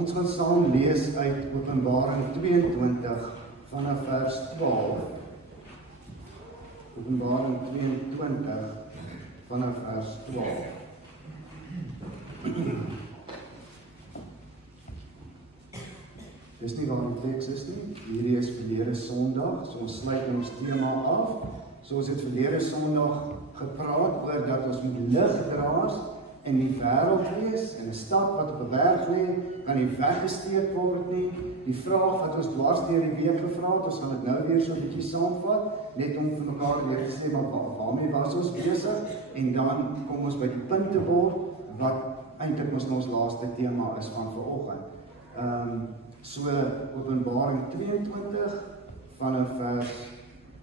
Ons gaan saam lees uit Openbaring 22 vanaf vers 12. Openbaring 22 vanaf vers 12. Dis nie waar die teks is nie. Hierdie is verlede Sondag, so ons sluit ons tema af. So ons het verlede Sondag gepraat oor dat ons moet ligdraers in die wêreld wees, en 'n stad wat op 'n berg lê, kan nie weggesteek word nie. Die vraag wat ons dwars deur die week gevra het, ons gaan dit nou weer so 'n bietjie saamvat, net om vir mekaar weer te sê, maar waarmee was ons besig? En dan kom ons by die puntebord, wat eintlik ons laaste tema is van vanoggend. So Openbaring 22 vanaf vers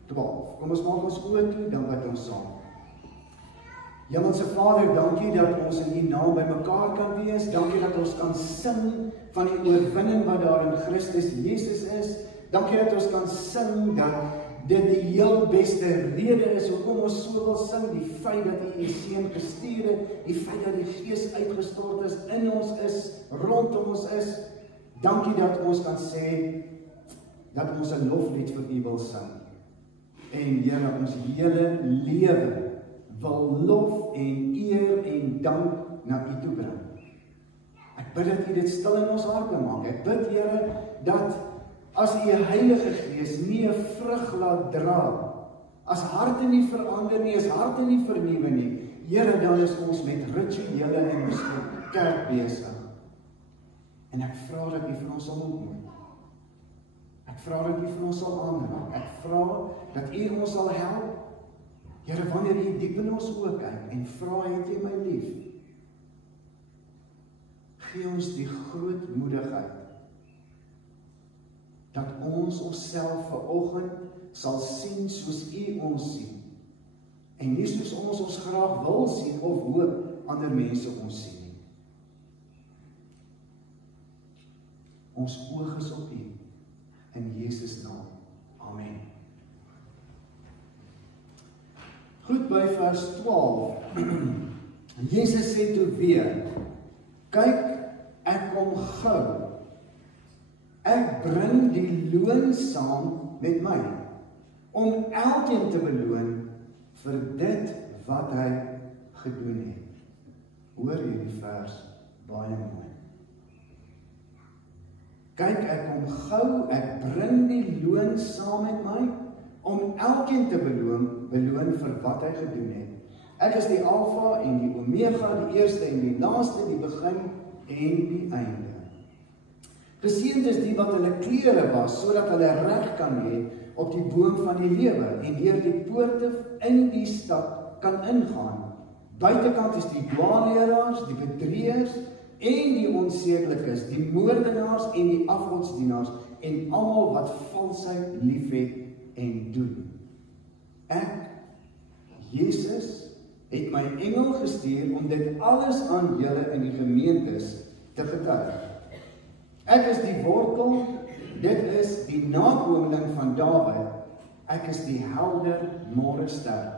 12. Kom ons maak ons oë toe, dan bid ons saam. Hemelse Vader, dankie dat ons in U naam by mekaar kan wees. Dankie dat ons kan sing van die oorwinning wat daar in Christus Jesus is. Dankie dat ons kan sing dat dit die heel beste rede is hoekom ons so wil sing, die feit dat U U Seun gestuur het, die feit dat die Gees uitgestort is, in ons is, rondom ons is. Dankie dat ons kan sê dat ons 'n loflied vir U wil sing. En Here, ons hele lewe wil lof en eer en dank na U toe bring. Ek bid dat U dit stil in ons harte maak. Ek bid, Here, dat as U Heilige Gees nie 'n vrug laat dra, as harte nie verander nie, as harte nie vernuwe nie, Here, dan is ons met rituele in ons kerk besig. En ek vra dat U vir ons sal ontmoet. Ek vra dat U vir ons sal aanraak. Ek vra dat U ons sal help. Here, wanneer U diep in ons oë kyk en vra, het U my lief? Gee ons die grootmoedigheid dat ons onsself vanoggend sal sien soos U ons sien. En nie soos ons graag wil sien of hoop ander mense ons sien nie. Ons oog is op U in Jesus naam. Amen. Goed, by vers 12. Jesus sê toe weer, kyk, ek kom gou. Ek bring die loon saam met my, om elkeen te beloon vir dit wat hy gedoen het. Hoor hierdie vers baie mooi. Kyk, ek kom gou, ek bring die loon saam met my, om elkeen te beloon vir wat hy gedoen het. Ek is die Alfa en die Omega, die eerste en die laaste, die begin en die einde. Geseënd is die wat hulle klere was, sodat hulle reg kan hê op die boom van die lewe en deur die poorte in die stad kan ingaan. Buitekant is die dwaalleraars, die bedrieërs en die onsedelikes, die moordenaars en die afgodsdienaars en almal wat valsheid liefhet en doen. Ek, Jesus, het my engel gestuur om dit alles aan julle in die gemeentes te getuig. Ek is die wortel, dit is die nakomeling van Dawid. Ek is die helder môrester.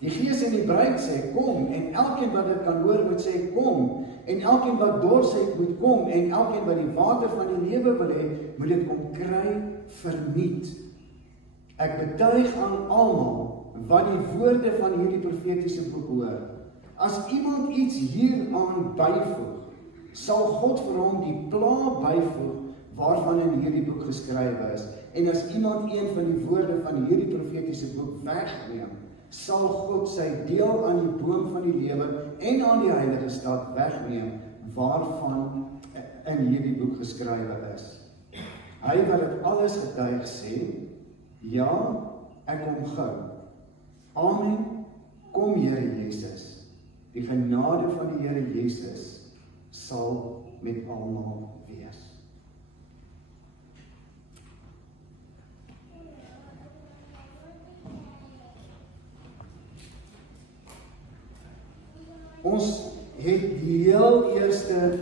Die Gees en die bruid sê, kom, en elkeen wat dit kan hoor moet sê, kom, en elkeen wat dors het moet kom, en elkeen wat die water van die lewe wil hê, moet dit kom kry verniet. Ek betuig aan almal wat die woorde van hierdie profetiese boek hoor. As iemand iets hieraan byvoeg, sal God vir hom die pla byvoeg waarvan in hierdie boek geskrywe is. En as iemand een van die woorde van hierdie profetiese boek wegneem, sal God sy deel aan die boom van die lewe en aan die heilige stad wegneem waarvan in hierdie boek geskrywe is. Hy wat dit alles getuig sê, ja, ek kom gou. Amen, kom Here Jesus. Die genade van die Here Jesus sal met almal wees. Ons het die heel eerste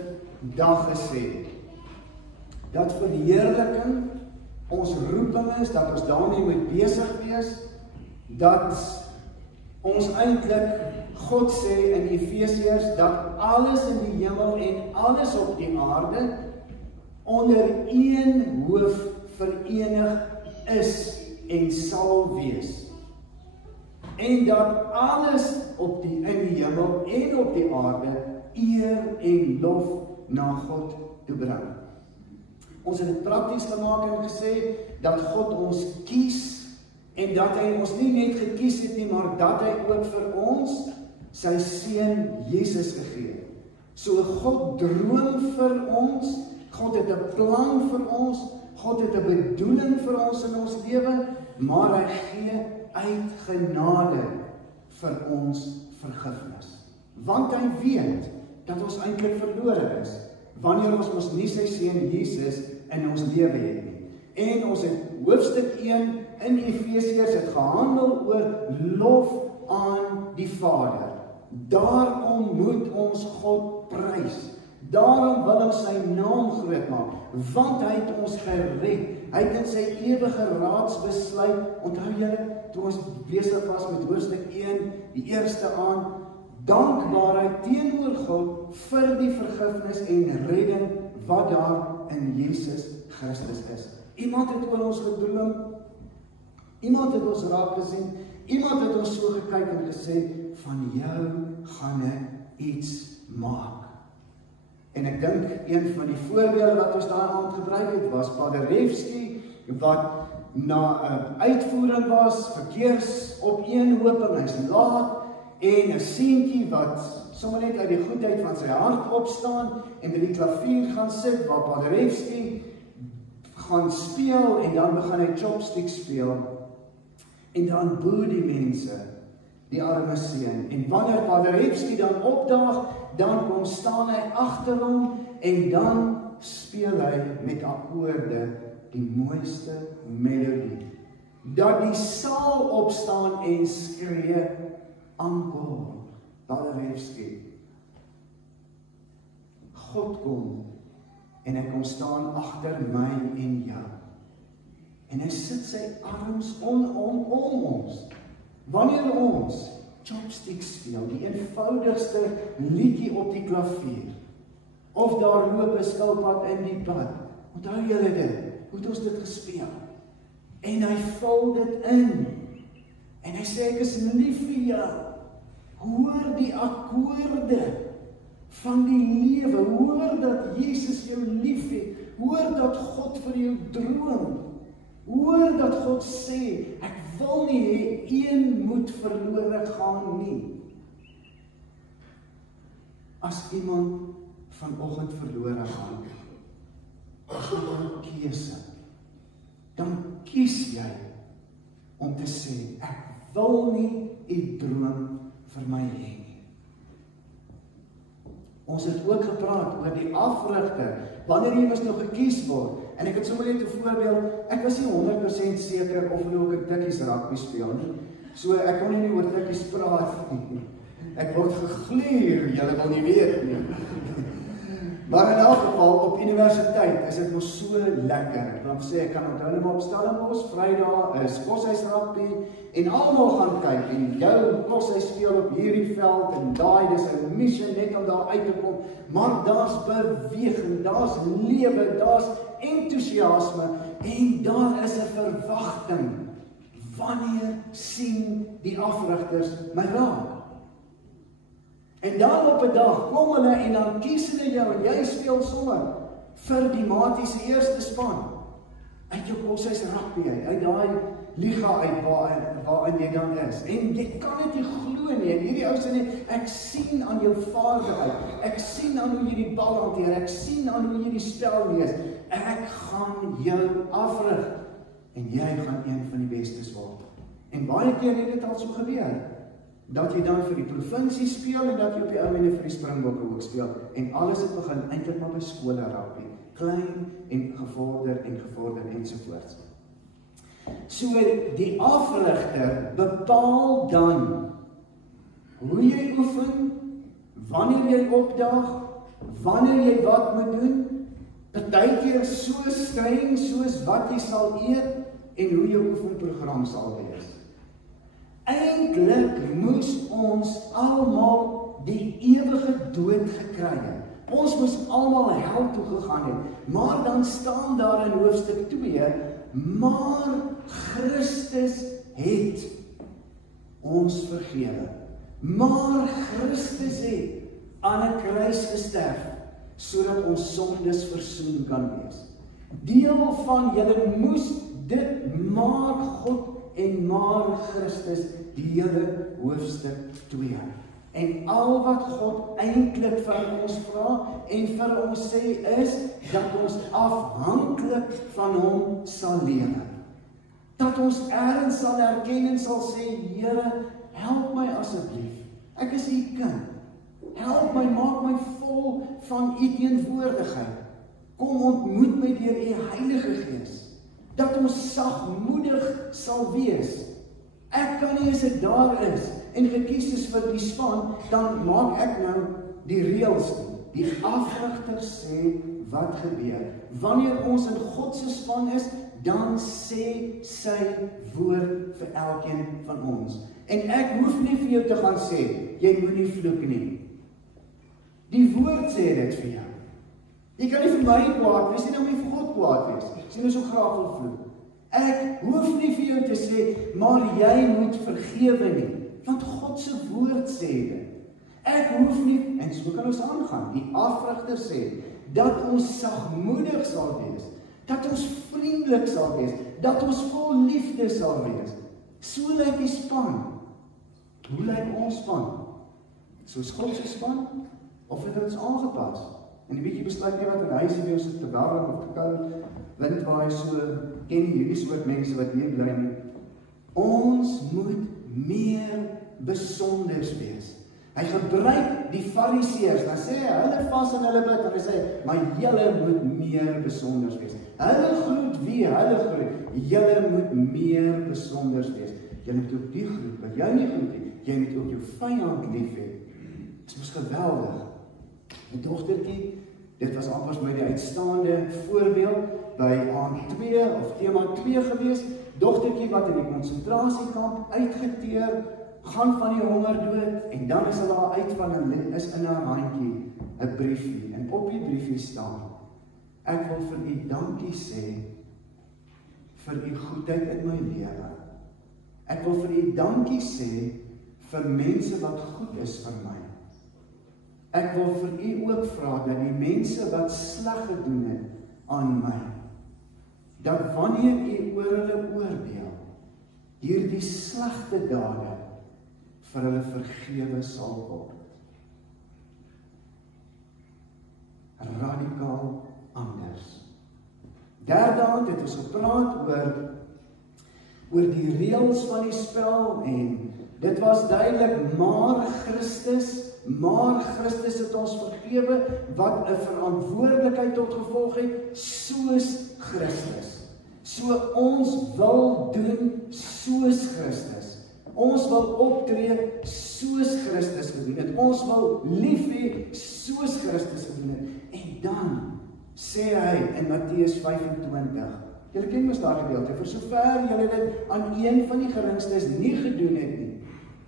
dag gesê dat verheerliking ons roeping is, dat ons daarmee moet besig wees, dat ons eintlik God sê in Efesiërs dat alles in die hemel en alles op die aarde onder een hoof verenig is en sal wees. En dat alles in die hemel en op die aarde eer en lof na God toe bring. Ons het dit prakties gemaak en gesê dat God ons kies en dat hy ons nie net gekies het nie, maar dat hy ook vir ons sy seun Jesus gegee het. So God droom vir ons, God het 'n plan vir ons, God het 'n bedoeling vir ons in ons lewe, maar hy gee uit genade vir ons vergifnis. Want hy weet dat ons eintlik verlore is, wanneer ons mos nie sy seun Jesus in ons lewe het nie. En ons het hoofstuk 1 in Efesiërs het gehandel oor lof aan die Vader. Daarom moet ons God prys. Daarom wil ons sy naam groot maak, want hy het ons gered. Hy het in sy ewige raadsbesluit, onthou julle, toe ons besig was met hoofstuk 1, die eerste aan, dankbaarheid teenoor God vir die vergifnis en redding wat daar in Jesus Christus is. Iemand het oor ons gedroom, iemand het ons raak gesien, iemand het ons so gekyk en gesê, van jou gaan ek iets maak. En ek dink, een van die voorbeelde wat ons daaraan gebruik het, was Paderewski, wat na 'n uitvoering was, verkeersopeenhoping, hy's laat, en 'n seentjie wat sommer net uit die goedheid van sy hart opstaan, en by die klavier gaan sit, waar Paderewski gaan speel, en dan begin hy chopstick speel, en dan boe die mense, die arme seun. En wanneer Paderewski dan opdaag, dan kom staan hy agter hom, en dan speel hy met akkoorde die mooiste melodie. Dat die saal opstaan en skree, encore, Paderewski. God kom, en hy kom staan agter my en jou. En hy sit sy arms om ons. Wanneer ons chopstick speel, die eenvoudigste liedjie op die klavier, of daar loop 'n skilpad in die pad, onthou julle dit, hoe het ons dit gespeel? En hy vul dit in, en hy sê, ek is lief vir jou. Hoor die akkoorde van die lewe, hoor dat Jesus jou lief het, hoor dat God vir jou droom, hoor dat God sê, ek wil nie hê een moet verlore gaan nie. As iemand vanoggend verlore gaan, as jy 'n keuse, dan kies jy om te sê, ek wil nie u droom vir my hê nie. Ons het ook gepraat oor die afrigter, wanneer jy mos nog gekies word, en ek het sommer net 'n voorbeeld, ek was nie 100% seker of hulle ook 'n tikkies rugby speel nie, so ek kon nie oor tikkies praat nie. Ek word gegluur, julle wil nie weet nie. Maar in elk geval, op universiteit is dit mos so lekker. Ek kan sê, ek kan onthou net maar op Stellenbosch, Vrydag is koshuis rugby, en almal gaan kyk, en jou koshuis speel op hierdie veld, en daai, dis 'n mission net om daar uit te kom, maar daar's beweging, daar's lewe, daar's entoesiasme, en daar is 'n verwagting. Wanneer sien die afrigters my raak? En dan op 'n dag kom hulle en dan kies hulle jou en jy speel sommer vir die matiese eerste span. Uit jou koshuis rugby uit daai liga uit waarin jy dan is. En jy kan dit nie glo nie. En hierdie ou sê net, ek sien aan jou vaardigheid, ek sien aan hoe jy die bal hanteer, ek sien aan hoe jy die spel lees. Ek gaan jou afrig en jy gaan een van die bestes word. En baie keer het dit al so gebeur, dat jy dan vir die provinsie speel en dat jy op die ou ende vir die Springbokke ook speel. En alles het begin eintlik maar by skole rugby, klein en gevorder ensovoorts. So die afrigter bepaal dan hoe jy oefen, wanneer jy opdaag, wanneer jy wat moet doen, partykeer so streng soos wat jy sal eet en hoe jou oefenprogram sal wees. Eintlik moes ons almal die ewige dood gekry het, Ons moes almal hel toe gegaan het. Maar dan staan daar in hoofstuk 2, maar Christus het ons vergewe. Maar Christus het aan 'n kruis gesterf, sodat ons sondes versoen kan wees. Deel van julle moes dit maar God en maar Christus, die hele hoofstuk 2. En al wat God eintlik van ons vra en vir ons sê is, dat ons afhanklik van hom sal lewe. Dat ons ergens sal erken en sal sê, Here, help my asseblief. Ek is u kind. Help my, maak my vol van u teenwoordigheid. Kom ontmoet my deur u Heilige Gees. Dat ons sagmoedig sal wees. Ek kan nie as dit daar is en gekies is vir die span, dan maak ek nou die reëls nie. Die afrigter sê wat gebeur. Wanneer ons in God se span is, dan sê sy woord vir elkeen van ons. En ek hoef nie vir jou te gaan sê, jy moet nie vloek nie. Die woord sê dit vir jou. Jy kan nie vir my kwaad wees, jy nou nie vir God kwaad wees. Sy nou so graag wil vloek. Ek hoef nie vir jou te sê, maar jy moet vergewe nie. Want God se woord sê dit. Ek hoef nie, en so kan ons aangaan. Die afrigter sê, dat ons sagmoedig sal wees. Dat ons vriendelik sal wees. Dat ons vol liefde sal wees. So lyk die span. Hoe lyk ons span? Soos God se span? Of het ons aangepas? En die bietjie besluit nie wat in huis hier is te warm of te koud, wind waai so, ken hierdie soort mense wat hier bly nie. Ons moet meer besonders wees. Hy gebruik die fariseërs, dan sê hy, hulle vas en hulle bid, en hy sê, maar julle moet meer besonders wees. Hulle groet wie? Hulle groet. Julle moet meer besonders wees. Julle moet ook die groet, wat jy nie groet nie. Jy moet ook jou vyand lief hê. Dit was geweldig. My dogtertjie, dit was amper my die uitstaande voorbeeld by A2 of tema 2 gewees. Dogtertjie wat in die konsentrasiekamp uitgeteer, gaan van die honger dood, en dan is hulle uit van is in haar handjie 'n briefie, en op die briefie staan, ek wil vir u dankie sê vir u goedheid in my lewe. Ek wil vir u dankie sê vir mense wat goed is vir my. Ek wil vir u ook vra dat die mense wat sleg gedoen het aan my, dat wanneer u oor hulle oordeel, hierdie slegte dade vir hulle vergewe sal word. Radikaal anders. Derde aand het ons gepraat oor die reëls van die spel, en dit was duidelik, maar Christus het ons vergewe, wat 'n verantwoordelikheid tot gevolg het, soos Christus. So ons wil doen soos Christus. Ons wil optree soos Christus gedoen het. Ons wil lief hê soos Christus gedoen het. En dan sê hy in Matteus 25, julle ken mos daardie gedeelte, vir sover julle dit aan een van die geringstes nie gedoen het nie,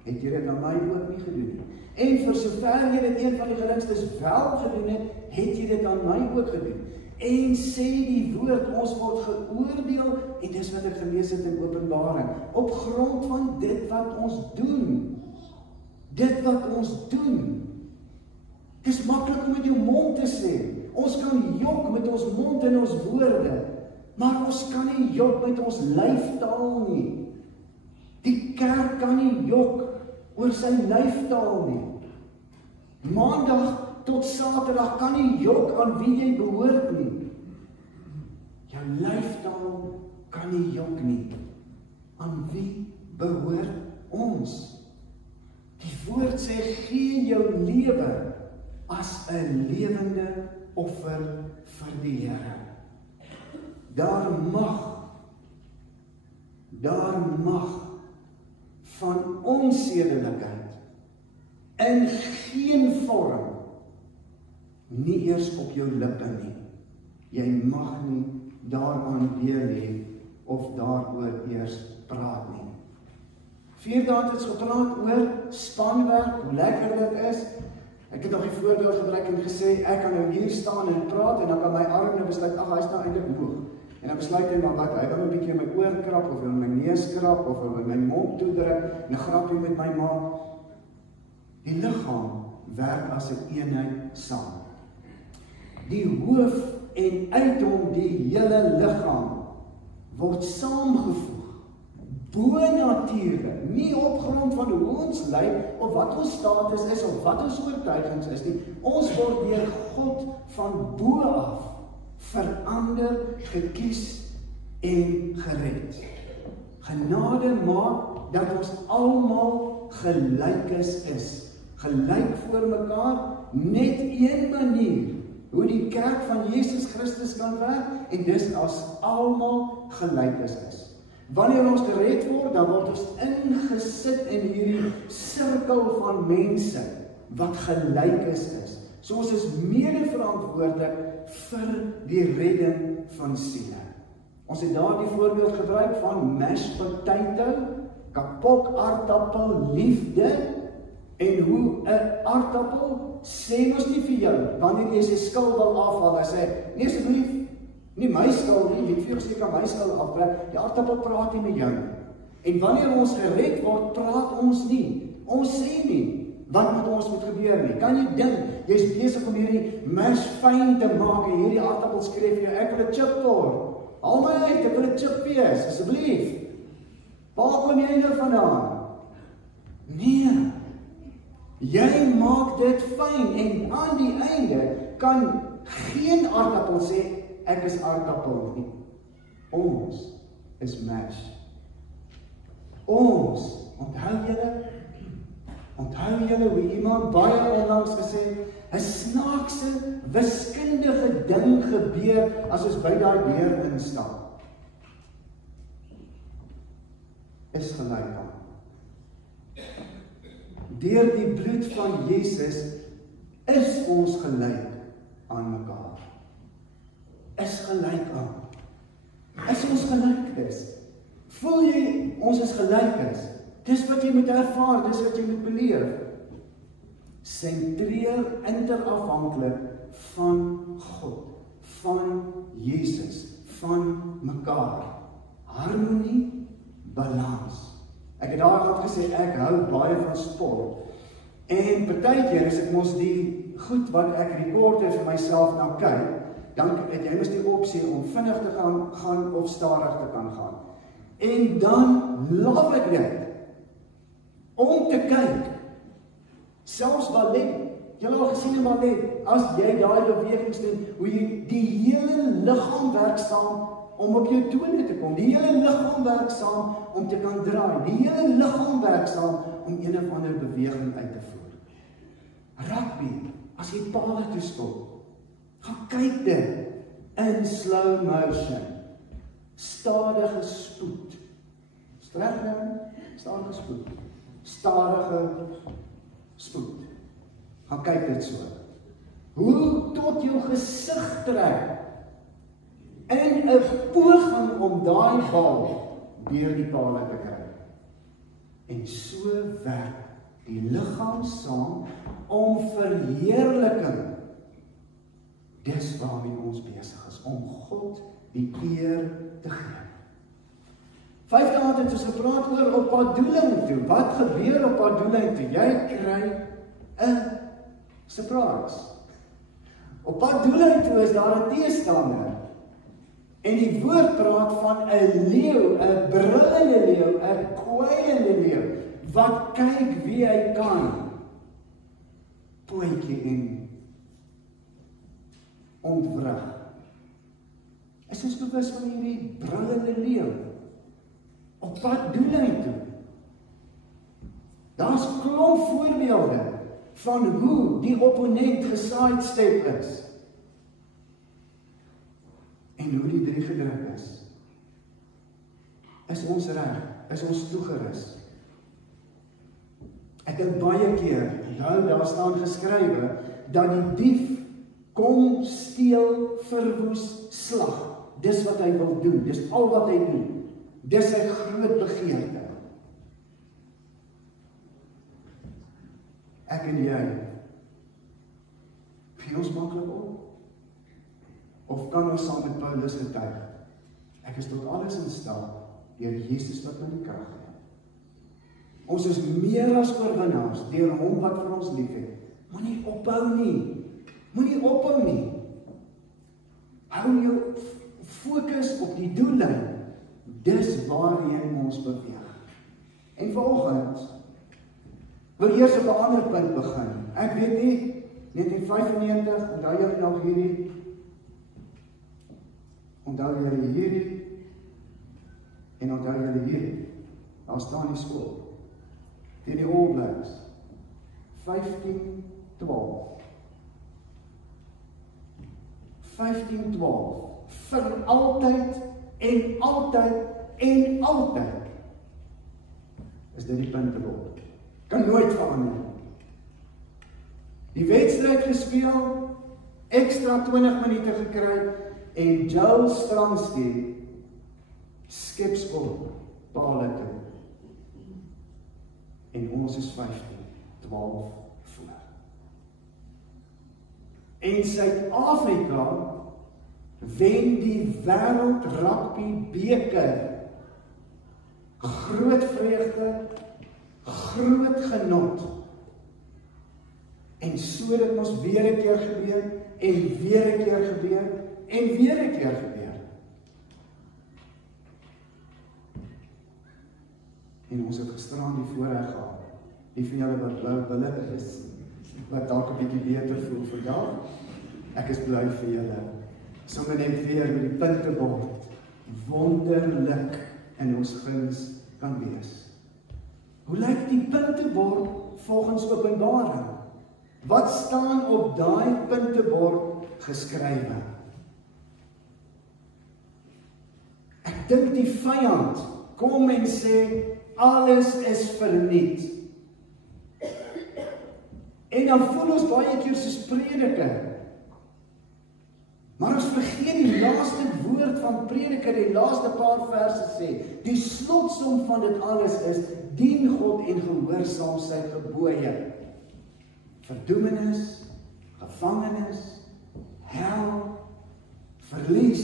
het julle dit aan my ook nie gedoen nie. En vir sover julle dit een van die geringstes wel gedoen het, het julle dit aan my ook gedoen. En sê die woord, ons word geoordeel, en dis wat ek gelees het in Openbaring, op grond van dit wat ons doen. Dit wat ons doen. Het is maklik om met jou mond te sê. Ons kan jok met ons mond en ons woorde, maar ons kan nie jok met ons lyftaal nie. Die kerk kan nie jok oor sy lyftaal nie. Maandag tot Saterdag kan nie jok aan wie jy behoort nie. Jou lyftaal kan nie jok nie. Aan wie behoort ons? Die woord sê, gee jou lewe as 'n lewende offer vir die Here. Daar mag van onsedelikheid in geen vorm nie eers op jou lippe nie. Jy mag nie daaraan deel hê of daaroor eers praat nie. Vierde aand het ons gepraat oor spanwerk, hoe lekker dit is. Ek het nog die voorbeeld gebruik en gesê, ek kan nou hier staan en praat, en dan kan my arm nou besluit, ag, hy is nou eintlik hoog. En dan besluit hy maar wat, hy wil 'n bietjie in my oor krap, of in my neus krap, of in my mond toedruk, en 'n grappie met my maak. Die liggaam werk as 'n eenheid saam. Die hoof en uit hom die hele liggaam word saamgevoeg. Bo-natuurlik, nie op grond van hoe ons lyk, of wat ons status is, of wat ons oortuigings is nie. Ons word deur God van bo af verander, gekies en gered. Genade maak dat ons almal gelykes is. Gelyk voor mekaar, net een manier hoe die kerk van Jesus Christus kan werk, en dis as almal gelykes is. Wanneer ons gered word, dan word ons ingesit in hierdie sirkel van mense wat gelykes is. So ons is mede-verantwoordelik vir die redding van siele. Ons het daardie voorbeeld gebruik van mashed potato, kapok aardappel, liefde, en hoe 'n aardappel sê mos nie vir jou, wanneer jy sy skil wil afhaal, hy sê, nee asseblief, nie my skil nie, weet vir jou seker my skil afbreek, die aardappel praat nie met jou. En wanneer ons gered word, praat ons nie. Ons sê nie wat met ons moet gebeur nie. Kan jy dink, jy's besig om hierdie mash fyn te maak en hierdie aardappel skree vir jou, ek wil 'n chip word. Haal my uit, ek wil 'n chip wees, asseblief. Waar kom jy nou vandaan? Nee. Jy maak dit fyn en aan die einde kan geen aardappel sê ek is aardappel nie. Ons is mash. Ons, onthou julle hoe iemand baie onlangs gesê, 'n snaakse wiskundige ding gebeur as ons by daai deur instap. Is gelyk aan. Deur die bloed van Jesus is ons gelyk aan mekaar. Is gelyk aan. Is ons gelyk is. Voel jy ons is gelyk is? Dis wat jy moet ervaar, dis wat jy moet beleef. Sentreer interafhanklik van God, van Jesus, van mekaar. Harmonie, balans. Ek het daar gehad gesê, ek hou baie van sport. En partykeer as ek mos die goed wat ek rekord het vir myself nou kyk, dan het jy mos die opsie om vinnig te gaan of stadig te kan gaan. En dan love ek dit. Om te kyk. Selfs ballet. Jy het al gesien in ballet, as jy daai bewegings doen, hoe jy die hele liggaam werk saam om op jou tone te kom. Die hele liggaam werk saam om te kan draai. Die hele liggaam werk saam om een of ander beweging uit te voer. Rugby, as jy pale toestop, gaan kyk dit in slow motion. Stadige spoed. Reg nou? Stadige spoed. Stadige spoed. Gaan kyk dit so. Hoe tot jou gesig trek in 'n poging om daai bal deur die pale te kry. En so werk die liggaam saam om verheerliking. Dis waarmee ons besig is, om God die eer te gee. 5 dae het ons gepraat oor op pad doeling toe. Wat gebeur op pad doeling toe? Jy kry 'n surprise. Op pad doeling toe is daar 'n teestander. En die woord praat van 'n leeu, 'n brullende leeu, 'n kwylende leeu, wat kyk wie hy kan. Pootjie en ontwrig. Is ons bewus van hierdie brullende leeu? Op pad doeling toe. Daar's klomp voorbeelde van hoe die opponent gesidestep is. En hoe die 3 gedruk is. Is ons reg? Is ons toegerus? Ek dink baie keer, daar staan geskrywe, dat die dief kom steel, verwoes, slag. Dis wat hy wil doen, dis al wat hy doen. Dis sy groot begeerte. Ek en jy Gee ons maklik op? Of kan ons saam met Paulus getuig? Ek is tot alles in staat deur Jesus wat my die krag gee. Ons is meer as oorwinnaars deur hom wat vir ons liefhet. Moenie ophou nie. Moenie ophou nie. Hou jou fokus op die doellyn. Dis waarheen ons beweeg. En vanoggend wil eers op 'n ander punt begin. Ek weet nie, 1995, onthou julle nog hierdie? Onthou julle hierdie? En onthou julle hierdie? Daar staan die skool. Teen die All Blacks. 15-12. 15-12. Vir altyd en altyd en altyd is dit die puntebord. Kan nooit verander. Die wedstryd gespeel, extra 20 minute gekry en Joel Stransky skipskop pale toe. En ons is 15-12 voor. En Suid-Afrika wen die wêreld rugby beker. Groot vreugde, groot genot. En so dit ons weer 'n keer gebeur, en weer 'n keer gebeur, en weer 'n keer gebeur. En ons het gisteraan die voorreg gehad. Die van julle wat blou bulle is, wat dalk 'n bietjie beter voel vandag. Ek is bly vir julle. Sommige net weer met die puntebord wonderlik in ons guns kan wees. Hoe lyk die puntebord volgens Openbaring? Wat staan op daai puntebord geskrywe? Ek dink die vyand kom en sê alles is verniet. En dan voel ons baie keer soos prediker. Maar ons vergeet die laaste woord van Prediker, die laaste paar verse sê, die slotsom van dit alles is, dien God en gehoorsaam sy gebooie. Verdoemenis, gevangenis, hel, verlies,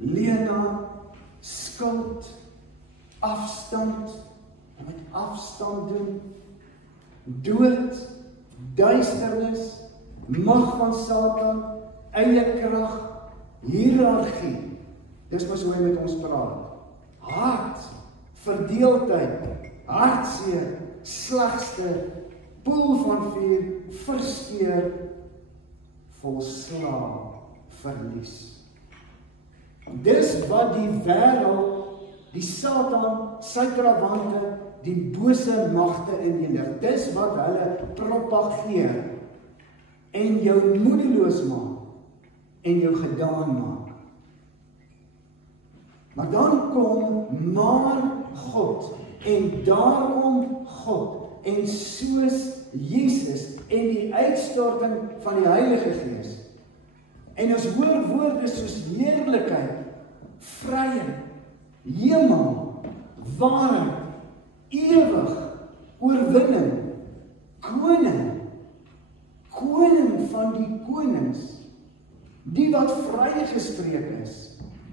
lena, skuld, afstand, met afstand doen, dood, duisternis, mag van Satan, eie krag, hiërargie. Dis mos hoe hy met ons praat. Hart, verdeeldheid, hartseer, slegste, poel van vuur, verskeer, volslaan, verlies. Dis wat die wêreld, die Satan, sy trawante, die bose magte in die lig, dis wat hulle propageer en jou moedeloos maak en jou gedaan maak. Maar dan kom maar God en daarom God en soos Jesus en die uitstorting van die Heilige Gees. En ons hoor woorde soos heerlikheid, vryheid, hemel, waarheid, ewig, oorwinning, koning van die konings, die wat vrygespreek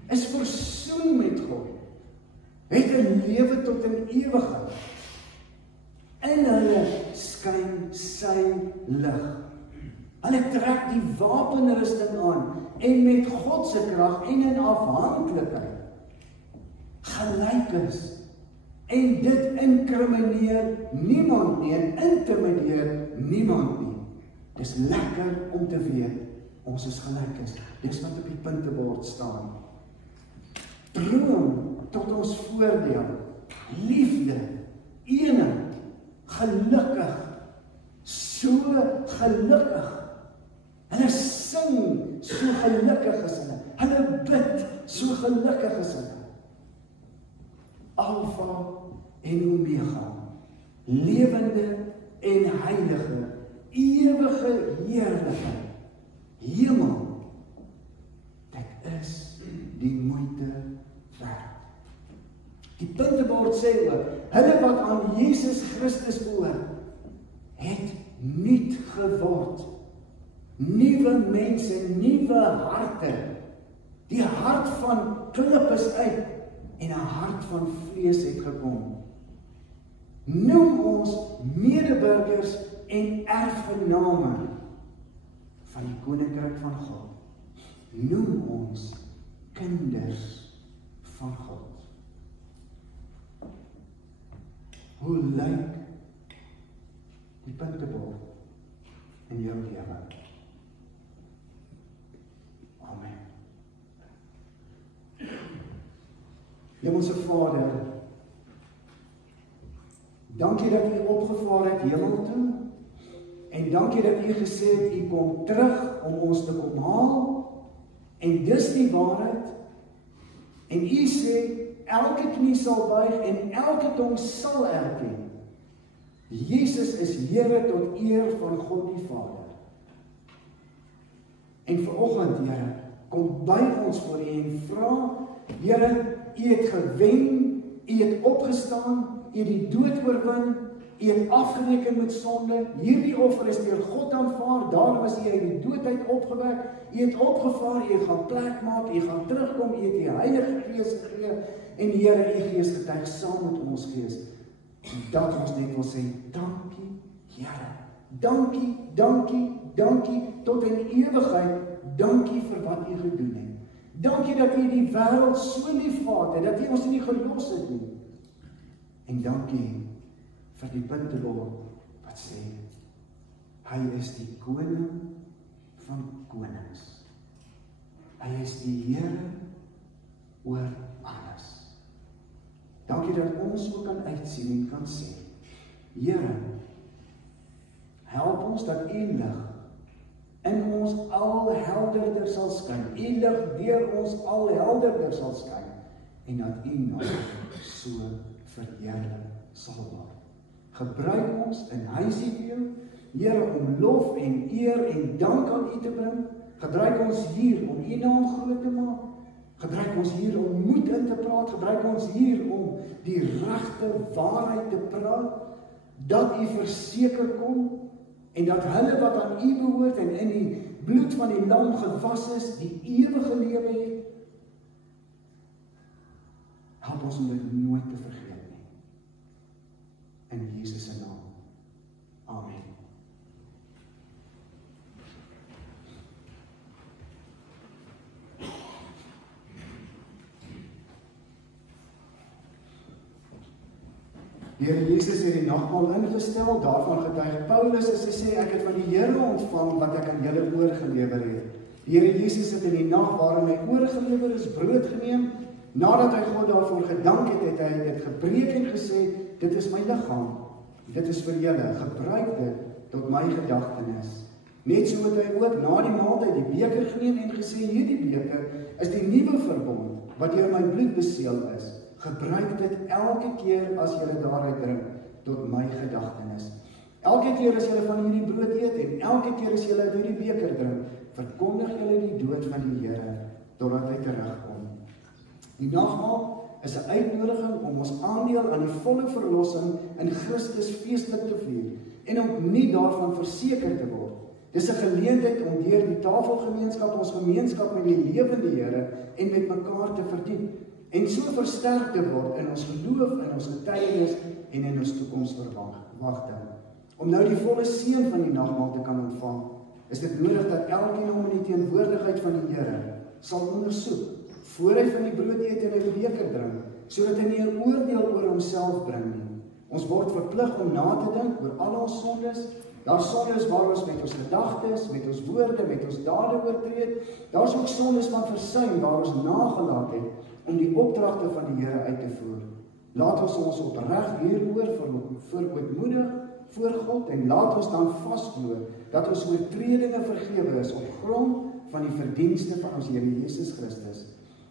is versoen met God, het 'n lewe tot in ewigheid. In hulle skyn sy lig. Hulle trek die wapenrusting aan en met God se krag en in afhanklikheid gelyk is. En dit inkrimineer niemand nie en intimideer niemand nie. Dis lekker om te weet ons is gelyk is. Dis wat op die puntebord staan. Droom tot ons voordeel. Liefde, eenheid, gelukkig, so gelukkig. Hulle sing, so gelukkig is hulle. Hulle bid, so gelukkig is hulle. Alfa en Omega, lewende en heilige, ewige heerlikheid, hemel, dit is die moeite werd. Die puntebord sê ook, hulle wat aan Jesus Christus behoort, het nuut geword. Nuwe mense, nuwe harte. Die hart van klip is uit en 'n hart van vlees het gekom. Noem ons medeburgers en erfgename van die koninkryk van God. Noem ons kinders van God. Hoe lyk die puntebord in jou lewe? Amen. Hemelse Vader, dankie dat U opgevaar het hemel toe, en dankie dat U gesê het, U kom terug om ons te kom haal, en dis die waarheid, en U sê, elke knie sal buig en elke tong sal erken. Jesus is Here tot eer van God die Vader. En vanoggend, Here, kom buig ons voor U en vra, Here, U het gewen, U het opgestaan, U het die dood oorwin, U het afgereken met sonde. Hierdie offer is deur God aanvaar, daarom is U uit die dood uit opgewek. U het opgevaar, U gaan plek maak, U gaan terugkom, U het die Heilige Gees gegee, en Here, U Gees getuig saam met ons gees. Dat ons net wil sê, dankie, Here. Dankie, dankie, dankie, tot in ewigheid, dankie vir wat U gedoen het. Dankie dat U die wêreld so liefgehad het, dat U ons nie gelos het nie. En dankie vir die puntebord wat sê, hy is die koning van konings. Hy is die Here oor alles. Dankie dat ons ook kan uitsien en kan sê, Here, help ons dat U lig in ons al helderder sal skyn. U lig deur ons al helderder sal skyn, en dat U naam so verheerlik sal word. Gebruik ons in huisiedeel, Here, om lof en eer en dank aan U te bring. Gebruik ons hier om U naam groot te maak. Gebruik ons hier om moed in te praat. Gebruik ons hier om die regte waarheid te praat, dat U verseker kom, en dat hulle wat aan U behoort en in die bloed van die lam gewas is, die ewige lewe het. Help ons om dit nooit te vergeet nie. In Jesus se naam. Amen. Die Here Jesus het die nagmaal ingestel, daarvan getuig Paulus, as hy sê, ek het van die Here ontvang wat ek aan julle oorgelewer het. Die Here Jesus het in die nag waarin hy oorgelewer is, brood geneem. Nadat hy God daarvoor gedank het, het hy dit gebreek en gesê, dit is my liggaam, dit is vir julle, gebruik dit tot my gedagtenis. Net so het hy ook na die maaltyd die beker geneem en gesê, hierdie beker is die nuwe verbond, wat deur my bloed beseël is. Gebruik dit elke keer as julle daaruit drink, tot my gedagtenis. Elke keer as julle van hierdie brood eet, en elke keer as julle uit hierdie beker drink, verkondig julle die dood van die Here, totdat hy terugkom. Die nagmaal is 'n uitnodiging om ons aandeel aan die volle verlossing in Christus feestelik te vier, en om nie daarvan verseker te word. Dis 'n geleentheid om deur die tafelgemeenskap ons gemeenskap met die lewende Here en met mekaar te verdiep, en so versterk te word in ons geloof, in ons getuienis en in ons toekomsverwagting. Om nou die volle seën van die nagmaal te kan ontvang, is dit nodig dat elkeen hom in die teenwoordigheid van die Here sal ondersoek, voor hy van die brood eet en uit die beker drink, sodat hy nie 'n oordeel oor homself bring nie. Ons word verplig om na te dink oor al ons sondes. Daar's sondes waar ons met ons gedagtes, met ons woorde, met ons dade oortree het. Daar's ook sondes van versuim waar ons nagelaat het om die opdragte van die Here uit te voer. Laat ons ons opreg hieroor verootmoedig voor God, en laat ons dan vasglo dat ons oortredinge vergewe is op grond van die verdienste van ons Here Jesus Christus.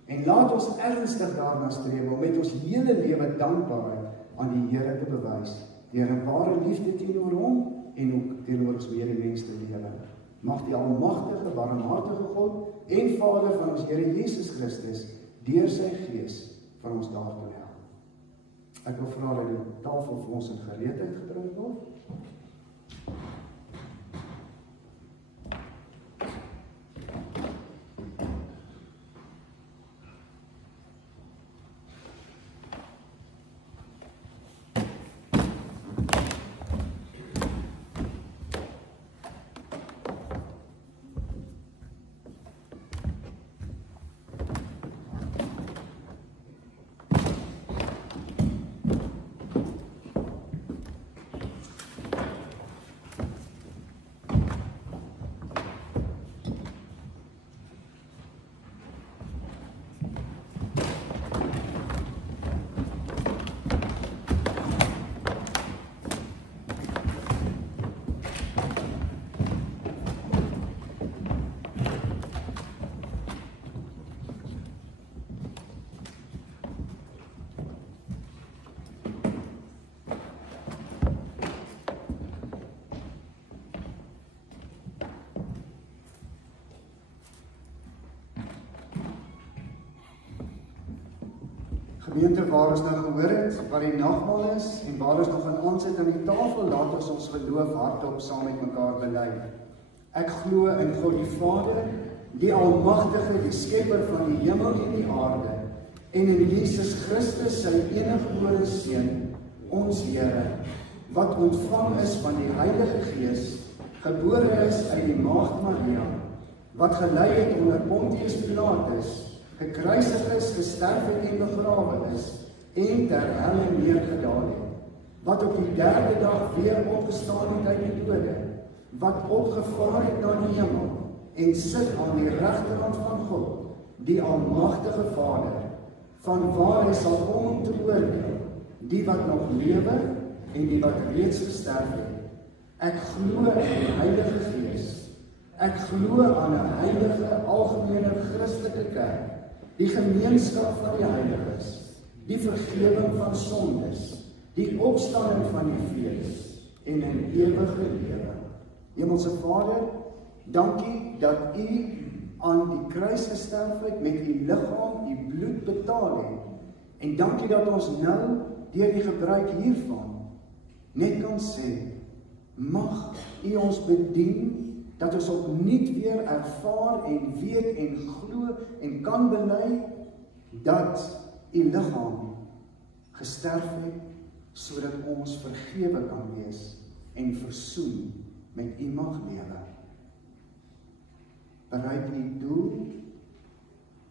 En laat ons ernstig daarna streef om met ons hele lewe dankbaarheid aan die Here te bewys, deur 'n ware liefde teenoor hom en ook teenoor ons medemens te lewe. Mag die almagtige, barmhartige God en Vader van ons Here Jesus Christus deur sy Gees vir ons daartoe help. Ek wil vra dat die tafel vir ons in gereedheid gebring word. Gemeente, waar ons nou gehoor het, wat die nagmaal is, en waar ons nog gaan aansit aan die tafel, laat ons geloof hardop saam met mekaar bely. Ek glo in God die Vader, die Almagtige, die Skepper van die hemel en die aarde, en in Jesus Christus, sy eniggebore Seun, ons Here, wat ontvang is van die Heilige Gees, gebore is uit die Maagd Maria, wat gelei het onder Pontius Pilatus, gekruisig is, gesterf het en begrawe is, en ter helle neergedaal het, wat op die derde dag weer opgestaan het uit die dode, wat opgevaar het na die hemel, en sit aan die regterhand van God, die Almagtige Vader, van waar hy sal kom om te oordeel, die wat nog lewe, en die wat reeds gesterf het. Ek glo in die Heilige Gees. Ek glo aan 'n heilige, algemene Christelike kerk, die gemeenskap van die heiliges, die vergewing van sondes, die opstanding van die vlees en 'n ewige lewe. Hemelse Vader, dankie dat U aan die kruis gesterf het, met U liggaam, U bloed betaal het. En dankie dat ons nou deur die gebruik hiervan net kan sê, mag U ons bedien, dat ons opnuut weer ervaar en weet en glo en kan bely dat U liggaam gesterf het, sodat ons vergewe kan wees en versoen met U mag lewe. Bereik U doel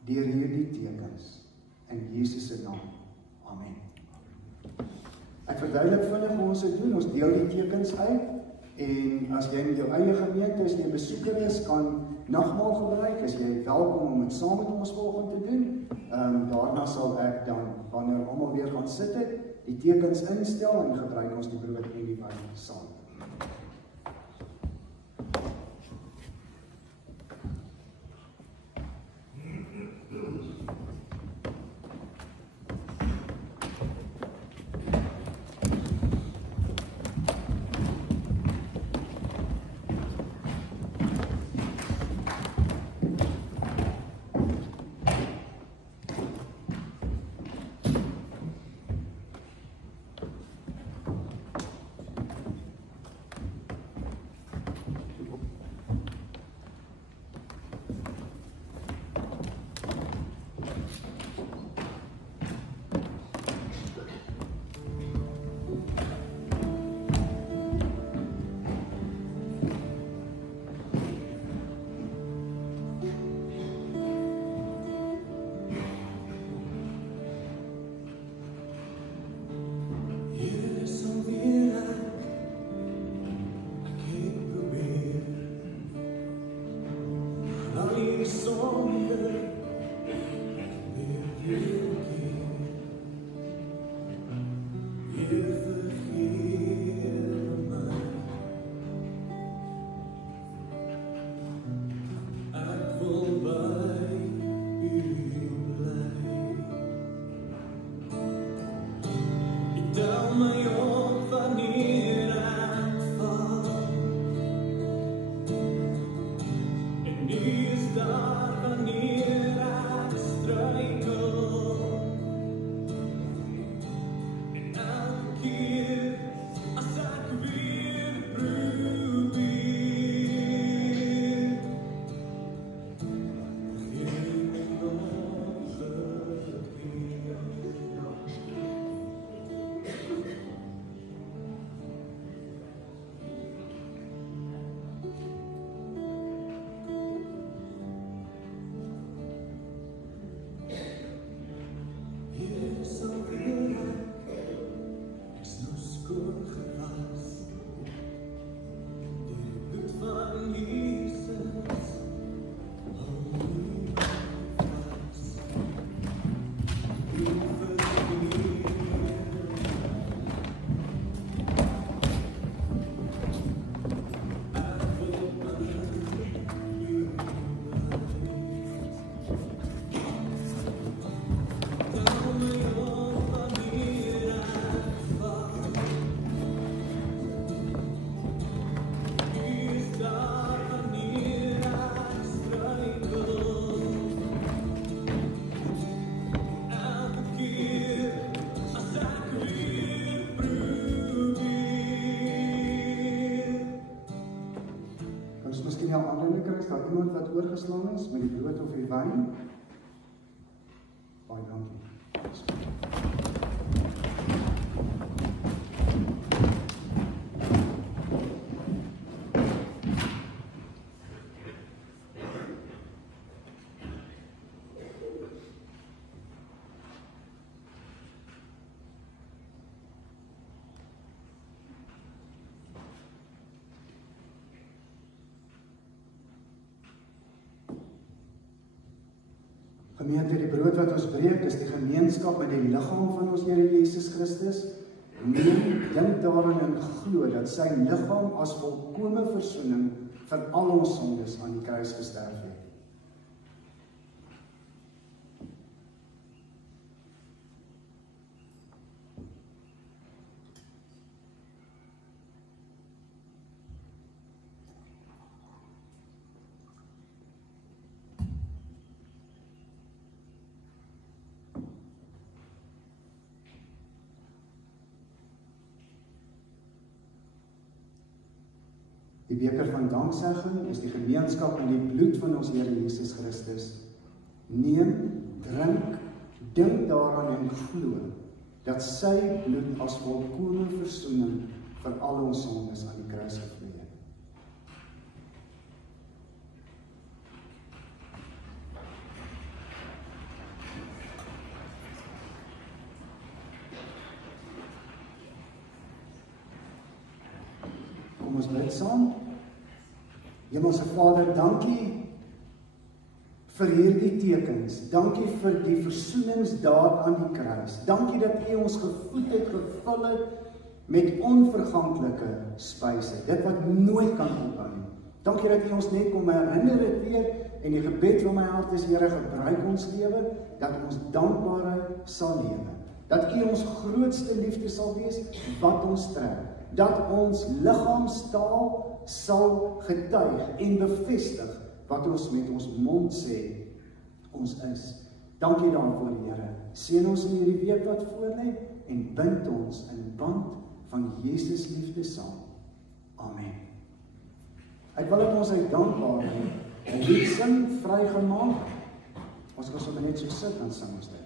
deur hierdie tekens in Jesus se naam. Amen. Ek verduidelik vinnig hoe ons dit doen. Ons deel die tekens uit, en as jy met jou eie gemeente, as jy 'n besoeker is, kan nagmaal gebruik, as jy welkom om dit saam met ons volgende te doen. Daarna sal ek dan, wanneer almal weer gaan sit het, die tekens instel en gebruik ons die brood en die wyn saam. Keep iemand wat oorgeslaan is met die brood of die wyn? Baie dankie. Gemeente, die brood wat ons breek is die gemeenskap met die liggaam van ons Here Jesus Christus. Neem, dink daaraan en glo dat sy liggaam as volkome versoening vir al ons sondes aan die kruis gesterf het. Die beker van danksegging is die gemeenskap in die bloed van ons Here Jesus Christus. Neem, drink, dink daaraan en glo dat sy bloed as volkome versoening vir al ons sondes aan die kruis gevloei het. Kom ons bid saam. Hemelse Vader, dankie vir hierdie tekens. Dankie vir die versoeningsdaad aan die kruis. Dankie dat U ons gevoed het, gevul het met onverganklike spyse, dit wat nooit kan ophou nie. Dankie dat U ons net kom herinner het weer, en die gebed van my hart is, Here, gebruik ons lewe, dat ons dankbaarheid sal lewe. Dat U ons grootste liefde sal wees, wat ons trek. Dat ons liggaamstaal sal getuig en bevestig wat ons met ons mond sê ons is. Dankie daarvoor, Here. Seën ons in hierdie week wat voorlê en bind ons in band van Jesus liefde saam. Amen. Ek wil dat ons uit dankbaarheid 'n lied sing, vrygemaak. Ons kan sommer net so sit en sing ons dit.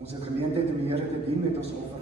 Ons het geleentheid om die Here te dien met ons offer.